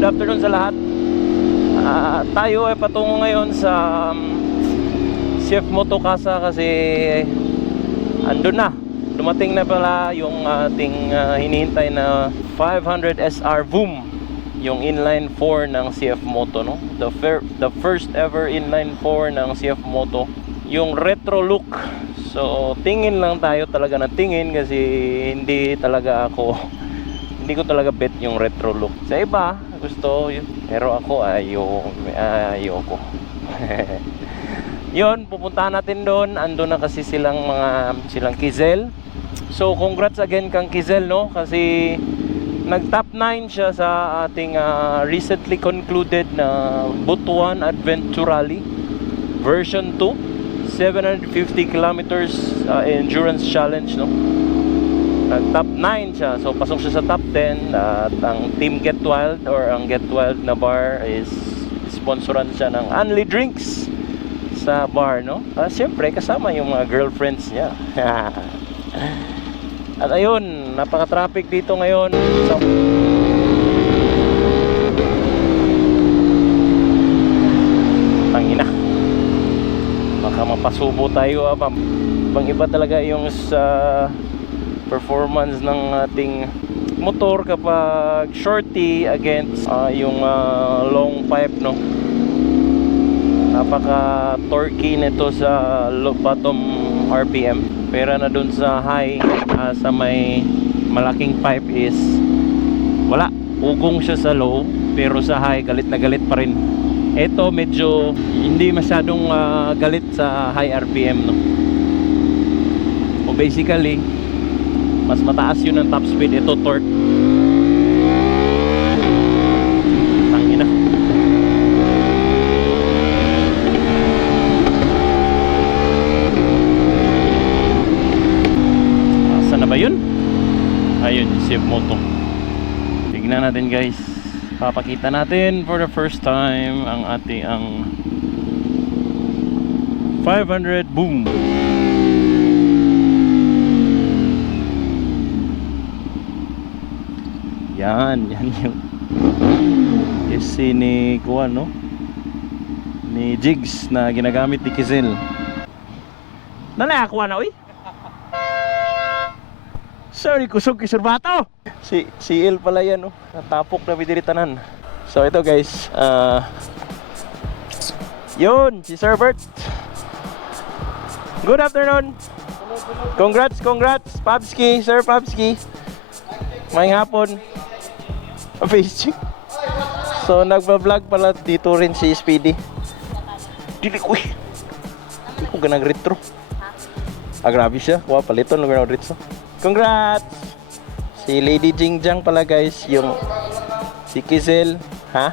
good afternoon sa lahat. Tayo ay patungo ngayon sa CF Moto Casa kasi andun na. Dumating na pala yung ating hinihintay na 500 SR Boom, yung inline 4 ng CF Moto, no? The first ever inline 4 ng CF Moto, yung retro look. So tingin lang tayo talaga na tingin kasi hindi ko talaga bet yung retro look. Sa iba gusto yun, pero ako ayoko. Yun, pupuntahan natin doon. Ando na kasi silang Kizel. So congrats again kang Kizel, no? Kasi nag top 9 siya sa ating recently concluded na Butuan Adventure Rally version 2, 750 kilometers endurance challenge, no? Nag top 9 siya. So pasok siya sa top 10 at ang Team Get Wild or ang Get Wild na bar is sponsoran siya ng Unli Drinks sa bar, no? Siyempre kasama yung mga girlfriends niya. At ayun, napaka-traffic dito ngayon. So, tangina, baka mapasubo tayo. Bang iba talaga yung sa performance ng ating motor kapag shorty against yung long pipe, no? Napaka torquey nito sa bottom RPM, pero na dun sa high, sa may malaking pipe is wala, ugong siya sa low, pero sa high galit na galit pa rin. Ito medyo hindi masyadong galit sa high RPM, no? O basically mas mataas yun ang top speed, ito torque. Tangina. Asa na ba yun? Ayun, CF Moto. Tignan natin guys. Papakita natin for the first time ang ating 500 Boom. Yan yung ni Kuan, no? Ni Jigs na ginagamit ni Kizel. Nanay ako na, uy. Sorry, kusog kisurbato. Si Il pala yan, no? Natapok na bidiri-tanan. So ito guys, yun, si Sir Bert. Good afternoon. Congrats, Pabski, Sir Pabski. May hapon. Facebook. So nagba-vlog pala dito rin si Speedy. Dili ko ganang retro. Grabe siya. Wow, paliton lang ganang retro. Congrats. Si Lady Jingjang pala guys, yung si Kizel, ha?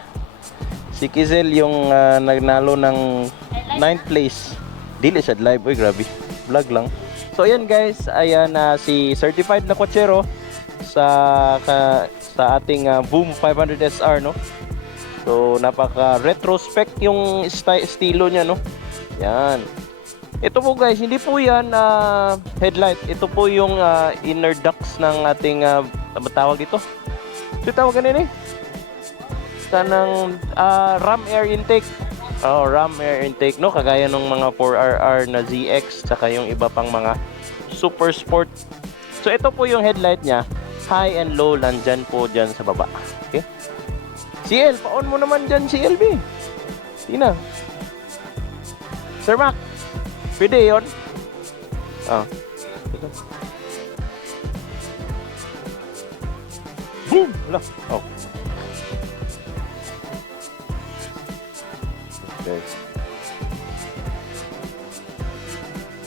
Si Kizel yung nagnalo ng 9th place. Dili siya live, oy grabe. Vlog lang. So ayan guys, ayan si certified na kotsero sa ating Boom 500 SR, no? So napaka retrospect yung estilo niya, no? Yan. Ito po guys, hindi po yan headlight. Ito po yung inner ducts ng ating tawag dito. Ito tawag ganun eh. Kanang ram air intake. Oh, ram air intake, no? Kagaya ng mga 4RR na ZX saka yung iba pang mga super sport. So ito po yung headlight niya. High and low nandyan po dyan sa baba. Okay? CL, pa-on mo naman dyan si LB. Tina. Sir Mac, pwede yun? Boom! Wala. Oh. Okay.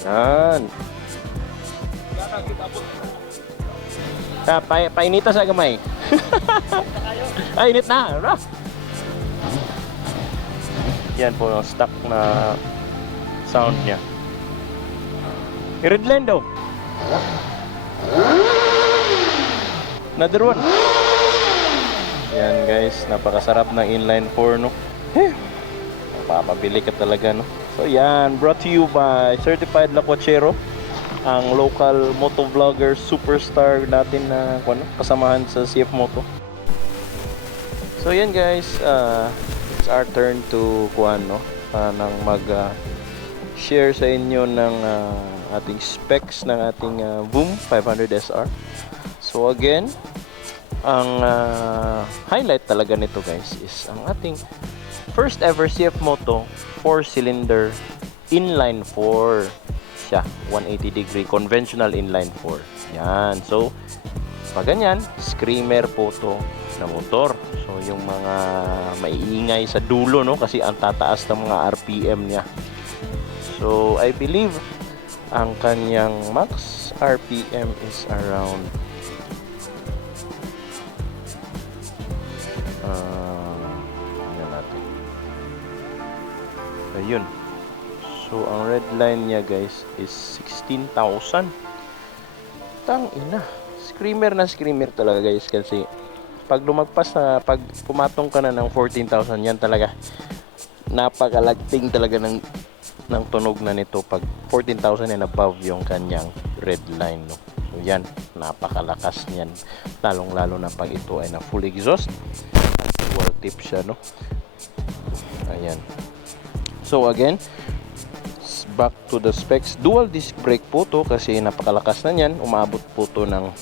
Yan. Painita sa gamay. Ay, init na. Ano? Yan po yung stock na sound niya. I-redline daw. Another one. Yan guys, napakasarap ng inline 4, no? Papabili ka talaga, no? So yan, brought to you by Certified Lakwachero, ang local motovlogger superstar natin na kasamahan sa CF Moto. So yan guys, it's our turn to nang mag share sa inyo ng ating specs ng ating Boom 500 SR. So again, ang highlight talaga nito guys is ang ating first ever CF Moto 4-cylinder inline 4 siya, 180 degree conventional inline 4. Yan. So pag ganyan, screamer po to na motor. So yung mga maiingay sa dulo, no, kasi ang tataas ng mga RPM niya. So I believe ang kanyang max RPM is around natin. Ayun. So ang red line niya guys is 16,000. Tangina. Screamer na screamer talaga guys, kasi pag lumagpas na, pag pumatong ka na ng 14,000, yan talaga napakalagting talaga ng tunog na nito pag 14,000 and above yung kanyang red line, no? So yan, napakalakas niyan, lalong lalo na pag ito ay na full exhaust, dual tip siya, no? Ayan. So again, back to the specs, dual disc brake po to kasi napakalakas na niyan. Umabot po to ng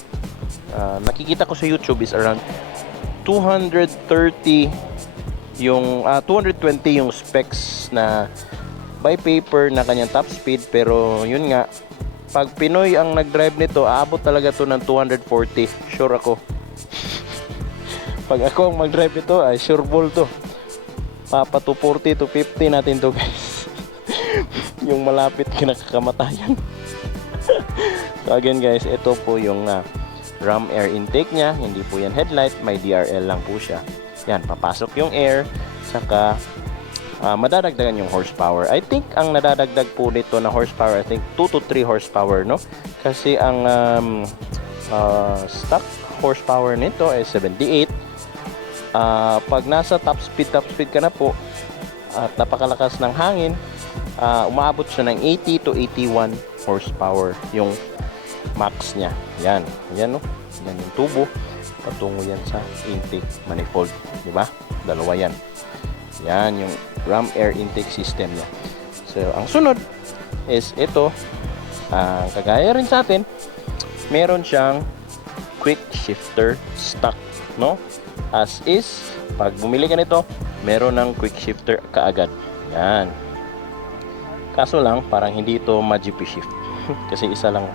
nakikita ko sa YouTube is around 230 yung 220 yung specs na by paper na kanyang top speed, pero yun nga, pag Pinoy ang nag-drive nito, aabot talaga to ng 240, sure ako. Pag ako ang mag-drive nito, ay sure ball to, papa 240 to 50 natin to guys. Yung malapit kinakakamatayan. So again guys, ito po yung ram air intake niya, hindi po yan headlight, may DRL lang po siya. Yan, papasok yung air, saka madadagdagan yung horsepower. I think ang nadadagdag po nito na horsepower, I think 2 to 3 horsepower, no? Kasi ang stock horsepower nito ay 78. Pag nasa top speed ka na po at napakalakas ng hangin, umaabot siya ng 80 to 81 horsepower yung max niya. Yan, no? Yan yung tubo, patungo yan sa intake manifold, di ba? Dalawa yan. Yan yung ram air intake system niya. So ang sunod is ito, kagaya rin sa atin, meron siyang quick shifter stock, no? As is, pag bumili ka nito, meron ng quick shifter kaagad. Yan. Kaso lang, parang hindi ito ma-GP shift. Kasi isa lang,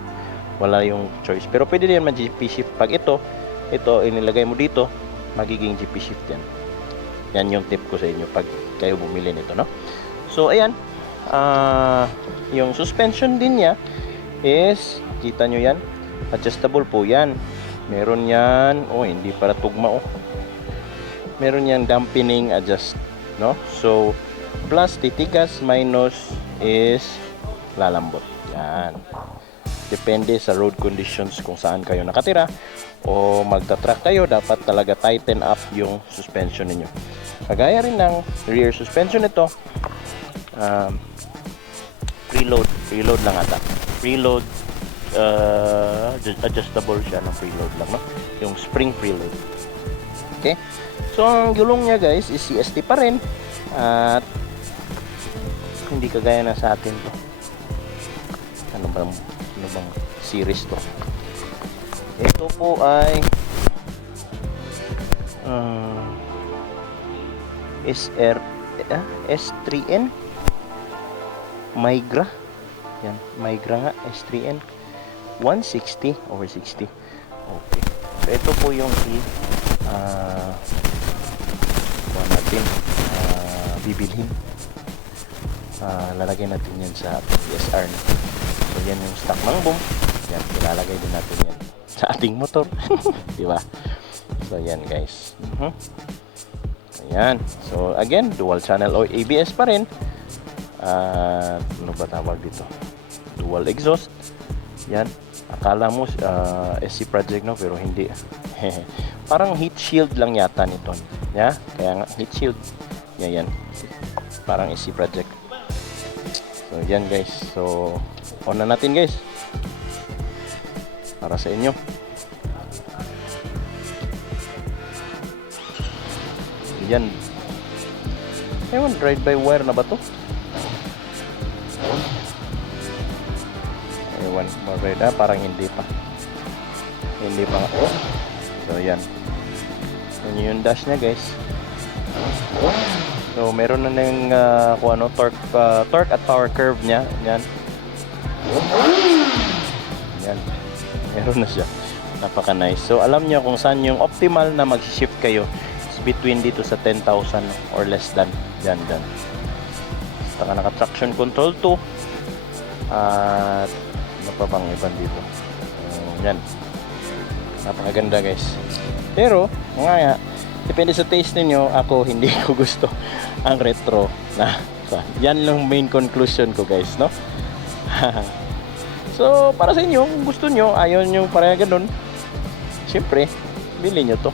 wala yung choice. Pero pwede din ma-GP shift. Pag ito inilagay mo dito, magiging GP shift yan. Yan yung tip ko sa inyo pag kayo bumili nito, no? So, ayan. Yung suspension din niya is, kita nyo yan, adjustable po yan. Meron yan, hindi para tugma, meron yan dampening adjust, no? So, plus titigas, minus is lalambot. Yan. Depende sa road conditions kung saan kayo nakatira o magta-truck kayo, dapat talaga tighten up yung suspension ninyo. Kagaya rin ng rear suspension nito, preload lang ata. Preload, adjustable siya ng preload lang, no? Yung spring preload. Okay? So, ang gulong niya guys is CST pa rin at hindi kagaya na sa atin to. Ano bang series to? Ito po ay S3N Migra. Yan, Migra nga, S3N 160 over 60. Okay. So ito po yung bibilhin. Lalagay natin yan sa PSR. So yan yung stock ng Boom. Yan, ilalagay din natin yan sa ating motor. Di ba? So yan guys. Ayan. So again, dual channel o ABS pa rin. Ano ba tawag dito? Dual exhaust. Yan. Akala mo SC Project, no, pero hindi. Parang heat shield lang yata nito. Yeah? Kaya nga heat shield. Yan. Parang SC Project. So yan guys. So on na natin guys. Para sa inyo. yan. Ewan, drive-by-wire na ba to? Ewan, parang hindi pa. Hindi pa nga. So, yan. Yan yung dash niya, guys. So, meron na ng kung ano, torque at power curve niya. Yan. Yan. Meron na siya. Napaka nice. So, alam niyo kung saan yung optimal na mag-shift kayo. It's between dito sa 10,000 or less than. Yan. Saka naka-traction control 2. At ano pa bang iban dito? Yan. Napakaganda, guys. Pero, nga, depende sa taste ninyo. Ako, hindi ko gusto ang retro na. Yan lang main conclusion ko, guys, no? So, para sa inyo, kung gusto nyo, ayaw nyo parang ganun, siyempre, bili nyo to.